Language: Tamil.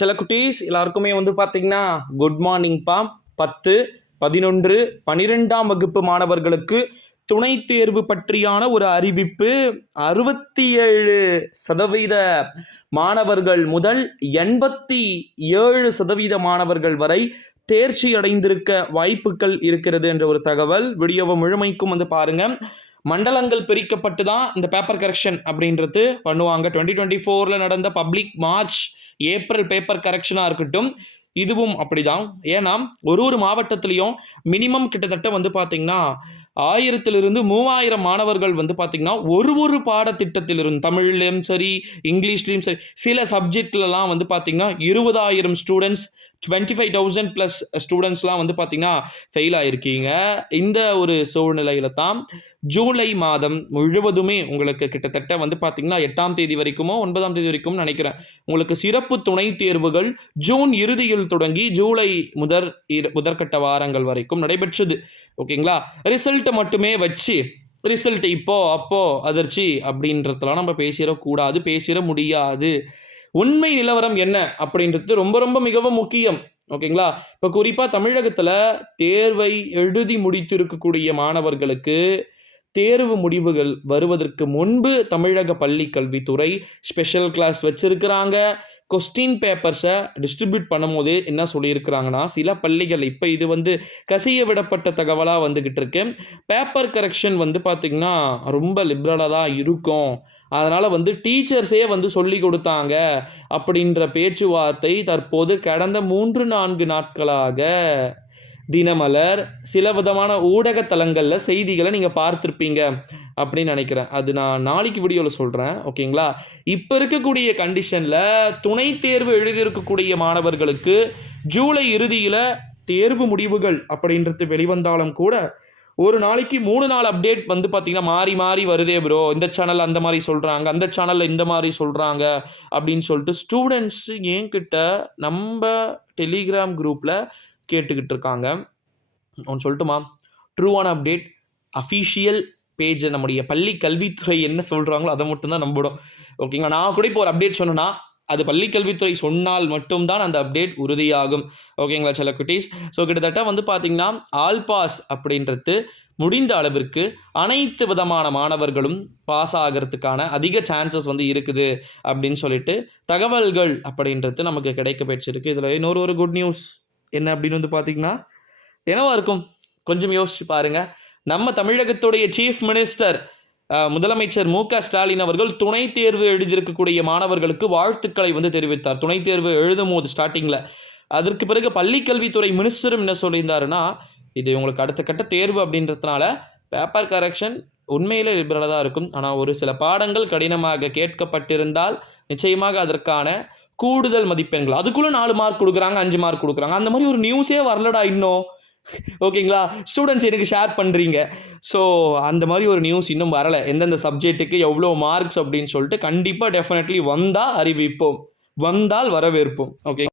சில குட்டீஸ் எல்லாருக்குமே வந்து பார்த்தீங்கன்னா குட் மார்னிங்ப்பா. 10, 11, 12ஆம் வகுப்பு மாணவர்களுக்கு துணை தேர்வு பற்றியான ஒரு அறிவிப்பு. 67% மாணவர்கள் முதல் 87% மாணவர்கள் வரை தேர்ச்சி அடைந்திருக்க வாய்ப்புகள் இருக்கிறது என்ற ஒரு தகவல். வீடியோவை முழுமைக்கும் வந்து பாருங்க. மண்டலங்கள் பிரிக்கப்பட்டு தான் இந்த பேப்பர் கரெக்ஷன் அப்படின்றது பண்ணுவாங்க. 2024 நடந்த பப்ளிக் மார்ச் ஏப்ரல் பேப்பர் கரெக்ஷனாக இருக்கட்டும், இதுவும் அப்படிதான். ஏன்னா ஒரு மாவட்டத்திலையும் மினிமம் கிட்டத்தட்ட வந்து பார்த்தீங்கன்னா 1000 3000 மாணவர்கள் வந்து பார்த்தீங்கன்னா ஒரு பாடத்திட்டத்திலிருந்து தமிழ்லையும் சரி இங்கிலீஷ்லையும் சரி சில சப்ஜெக்ட்லலாம் வந்து பார்த்தீங்கன்னா 20,000 ஸ்டூடெண்ட்ஸ் 25,000 ப்ளஸ் ஸ்டூடெண்ட்ஸ்லாம் வந்து பார்த்தீங்கன்னா ஃபெயில் ஆகிருக்கீங்க. இந்த ஒரு சூழ்நிலையில தான் ஜூலை மாதம் முழுவதுமே உங்களுக்கு கிட்டத்தட்ட வந்து பார்த்தீங்கன்னா 8ஆம் தேதி வரைக்குமோ 9ஆம் தேதி வரைக்கும் நினைக்கிறேன், உங்களுக்கு சிறப்பு துணை தேர்வுகள் ஜூன் இறுதியில் தொடங்கி ஜூலை முதற்கட்ட வாரங்கள் வரைக்கும் நடைபெற்றது. ஓகேங்களா? ரிசல்ட்டை மட்டுமே வச்சு ரிசல்ட் இப்போ அப்போ அதிர்ச்சி அப்படின்றதுலாம் நம்ம பேசிட முடியாது. உண்மை நிலவரம் என்ன அப்படின்றது ரொம்ப மிகவும் முக்கியம். ஓகேங்களா? இப்போ குறிப்பாக தமிழகத்தில் தேர்வை எழுதி முடித்திருக்கக்கூடிய மாணவர்களுக்கு தேர்வு முடிவுகள் வருவதற்கு முன்பு தமிழக பள்ளி கல்வித்துறை ஸ்பெஷல் கிளாஸ் வச்சிருக்கிறாங்க. கொஸ்டின் பேப்பர்ஸை டிஸ்ட்ரிபியூட் பண்ணும்போது என்ன சொல்லியிருக்கிறாங்கன்னா, சில பள்ளிகள் இப்போ இது வந்து கசிய விடப்பட்ட தகவலாக வந்துக்கிட்டு இருக்கு. பேப்பர் கரெக்ஷன் வந்து பார்த்திங்கன்னா ரொம்ப லிபரலாக தான் இருக்கும், அதனால் வந்து டீச்சர்ஸே வந்து சொல்லி கொடுத்தாங்க அப்படின்ற பேச்சுவார்த்தை தற்போது கடந்த 3-4 நாட்களாக தினமலர் சில விதமான ஊடக தளங்களில் செய்திகளை நீங்கள் பார்த்துருப்பீங்க அப்படின்னு நினைக்கிறேன். அது நான் நாளைக்கு வீடியோவில் சொல்கிறேன். ஓகேங்களா? இப்போ இருக்கக்கூடிய கண்டிஷனில் துணை தேர்வு எழுதியிருக்கக்கூடிய மாணவர்களுக்கு ஜூலை இறுதியில் தேர்வு முடிவுகள் அப்படின்றது வெளிவந்தாலும் கூட ஒரு நாளைக்கு 3-4 அப்டேட் வந்து பார்த்திங்கன்னா மாறி வருதே ப்ரோ, இந்த சேனல் அந்த மாதிரி சொல்கிறாங்க, அந்த சேனலில் இந்த மாதிரி சொல்கிறாங்க அப்படின்னு சொல்லிட்டு ஸ்டூடெண்ட்ஸ் என்கிட்ட நம்ம டெலிகிராம் குரூப்பில் கேட்டுக்கிட்டு இருக்காங்க. ஒன்று சொல்லட்டுமா? ட்ரூவான அப்டேட் அஃபீஷியல் பேஜை நம்முடைய பள்ளி கல்வித்துறை என்ன சொல்கிறாங்களோ அதை மட்டும்தான் நம்பணும். ஓகேங்களா? நான் கூட இப்போ ஒரு அப்டேட் சொன்னேன்னா அது பள்ளி கல்வித்துறை சொன்னால் மட்டும்தான் அந்த அப்டேட் உறுதியாகும். ஓகேங்களா சில குட்டீஸ்? ஸோ கிட்டத்தட்ட வந்து பார்த்திங்கன்னா ஆல் பாஸ் அப்படின்றது முடிந்த அளவிற்கு அனைத்து விதமான மாணவர்களும் பாஸ் ஆகிறதுக்கான அதிக சான்சஸ் வந்து இருக்குது அப்படின்னு சொல்லிட்டு தகவல்கள் அப்படின்றது நமக்கு கிடைக்க பெற்றிருக்கு. இதில் இன்னொரு குட் நியூஸ் என்ன அப்படின்னு வந்து பார்த்திங்கன்னா என்னவா இருக்கும் கொஞ்சம் யோசிச்சு பாருங்கள். நம்ம தமிழகத்துடைய சீஃப் மினிஸ்டர் முதலமைச்சர் மு.க. ஸ்டாலின் அவர்கள் துணை தேர்வு எழுதியிருக்கக்கூடிய மாணவர்களுக்கு வாழ்த்துக்களை வந்து தெரிவித்தார். துணை தேர்வு எழுதும் போது ஸ்டார்டிங்கில். அதற்கு பிறகு பள்ளிக்கல்வித்துறை மினிஸ்டரும் என்ன சொல்லியிருந்தாருன்னா, இது உங்களுக்கு அடுத்த கட்ட தேர்வு அப்படின்றதுனால பேப்பர் கரெக்ஷன் உண்மையிலே லிபரலாக தான் இருக்கும், ஆனால் ஒரு சில பாடங்கள் கடினமாக கேட்கப்பட்டிருந்தால் நிச்சயமாக அதற்கான கூடுதல் மதிப்பெண்கள் அதுக்குள்ளே 4 மார்க் கொடுக்குறாங்க, 5 மார்க் கொடுக்குறாங்க. அந்த மாதிரி ஒரு நியூஸே வரலடா இன்னும். ஓகேங்களா? ஸ்டூடெண்ட்ஸ் எனக்கு ஷேர் பண்ணுறீங்க. ஸோ அந்த மாதிரி ஒரு நியூஸ் இன்னும் வரலை. எந்தெந்த சப்ஜெக்ட்டுக்கு எவ்வளோ மார்க்ஸ் அப்படின்னு சொல்லிட்டு கண்டிப்பாக டெஃபினெட்லி வந்தால் அறிவிப்போம், வந்தால் வரவேற்போம். ஓகே.